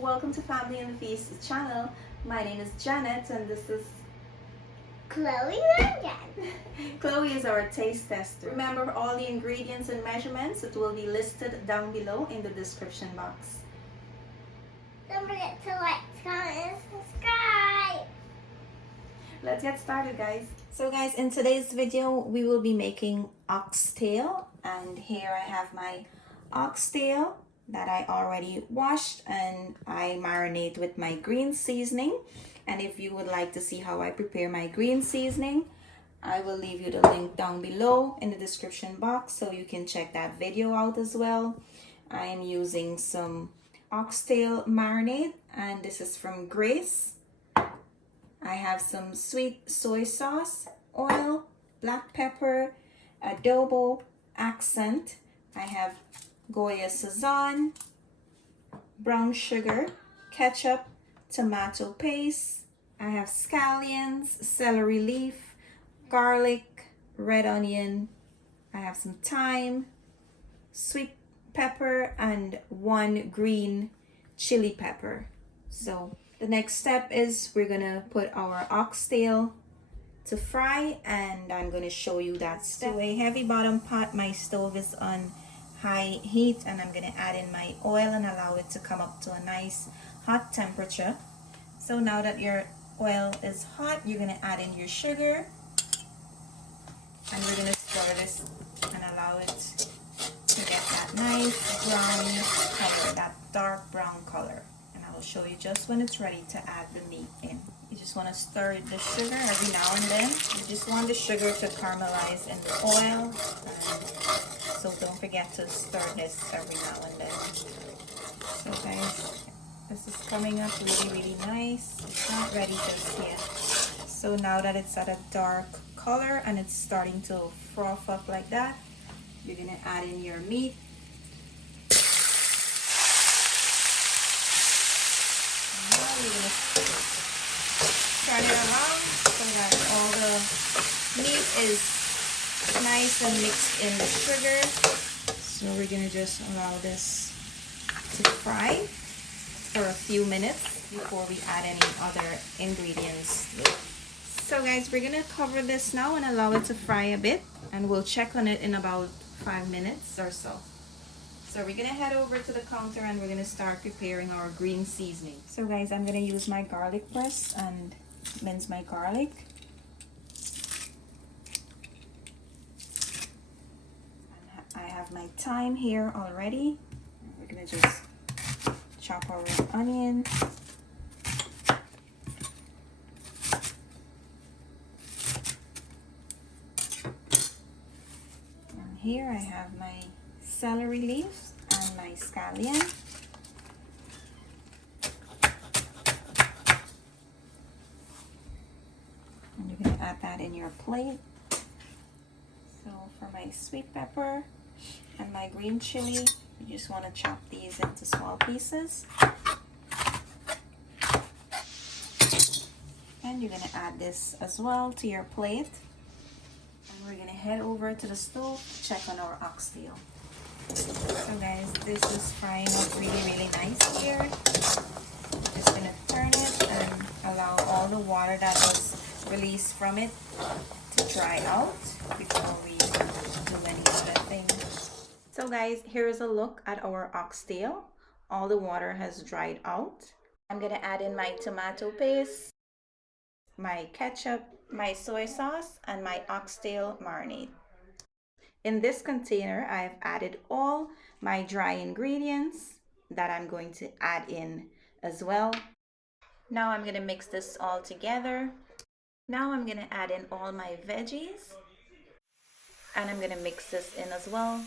Welcome to Family and the Feast channel. My name is Janet and this is Chloe again. Chloe is our taste tester. Remember all the ingredients and measurements, it will be listed down below in the description box. Don't forget to like, comment, and subscribe. Let's get started, guys. So guys, in today's video we will be making oxtail, and here I have my oxtail that I already washed and I marinate with my green seasoning. And if you would like to see how I prepare my green seasoning, I will leave you the link down below in the description box so you can check that video out as well. I am using some oxtail marinade and this is from Grace. I have some sweet soy sauce, oil, black pepper, adobo, accent. I have Goya Sazon, brown sugar, ketchup, tomato paste. I have scallions, celery leaf, garlic, red onion. I have some thyme, sweet pepper, and one green chili pepper. So the next step is we're gonna put our oxtail to fry, and I'm gonna show you that step. So a heavy bottom pot, my stove is on high heat, and I'm gonna add in my oil and allow it to come up to a nice hot temperature. So now that your oil is hot, you're gonna add in your sugar, and we're gonna stir this and allow it to get that nice brown color, that dark brown color. And I will show you just when it's ready to add the meat in. You just want to stir the sugar every now and then. You just want the sugar to caramelize in the oil. So don't forget to stir this every now and then. So guys, this is coming up really nice. It's not ready just yet. So now that it's at a dark color and it's starting to froth up like that, you're gonna add in your meat. And now you're gonna turn it around so that all the meat is nice and mixed in the sugar. So we're gonna just allow this to fry for a few minutes before we add any other ingredients. So guys, we're gonna cover this now and allow it to fry a bit, and we'll check on it in about 5 minutes or so. So we're gonna head over to the counter and we're gonna start preparing our green seasoning. So guys, I'm gonna use my garlic press and mince my garlic. I have my thyme here already. We're gonna just chop our onion. And here I have my celery leaves and my scallion. And you're gonna add that in your plate. So for my sweet pepper and my green chili, you just want to chop these into small pieces. And you're going to add this as well to your plate. And we're going to head over to the stove to check on our oxtail. So guys, this is frying up really nice here. I'm just going to turn it and allow all the water that was released from it to dry out before we do any other thing. So guys, here's a look at our oxtail. All the water has dried out. I'm gonna add in my tomato paste, my ketchup, my soy sauce, and my oxtail marinade. In this container, I have added all my dry ingredients that I'm going to add in as well. Now I'm gonna mix this all together. Now I'm gonna add in all my veggies, and I'm gonna mix this in as well.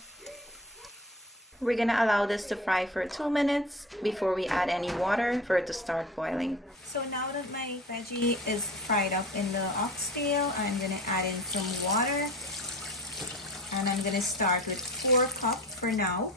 We're gonna allow this to fry for 2 minutes before we add any water for it to start boiling. So now that my veggie is fried up in the oxtail, I'm gonna add in some water, and I'm gonna start with 4 cups for now.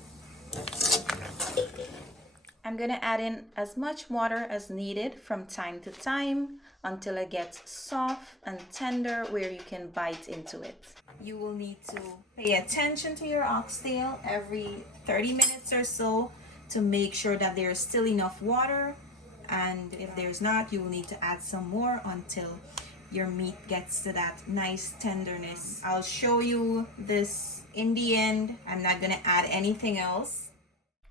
I'm gonna add in as much water as needed from time to time until it gets soft and tender where you can bite into it. You will need to pay attention to your oxtail every 30 minutes or so to make sure that there's still enough water, and if there's not, you will need to add some more until your meat gets to that nice tenderness. I'll show you this in the end. I'm not gonna add anything else.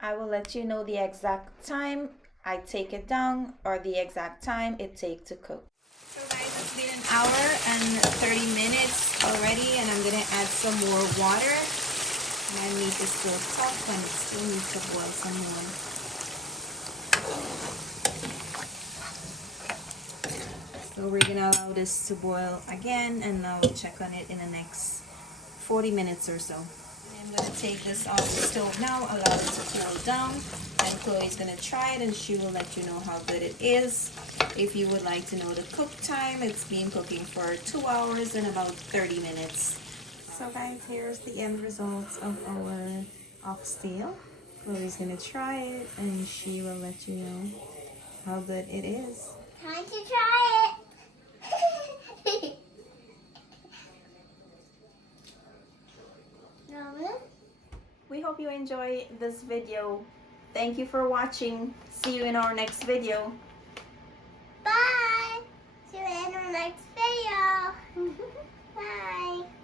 I will let you know the exact time I take it down or the exact time it takes to cook. So guys, it's been an hour and 30 minutes already, and I'm gonna add some more water. My meat is still tough and it still needs to boil some more. So we're gonna allow this to boil again, and I'll check on it in the next 40 minutes or so. I'm gonna take this off the stove now, allow it to cool down, and Chloe's gonna try it and she will let you know how good it is. If you would like to know the cook time, it's been cooking for 2 hours and about 30 minutes. So guys, here's the end results of our oxtail. Chloe's gonna try it and she will let you know how good it is. Time to try it. We hope you enjoy this video. Thank you for watching. See you in our next video. Bye. See you in our next video. Bye.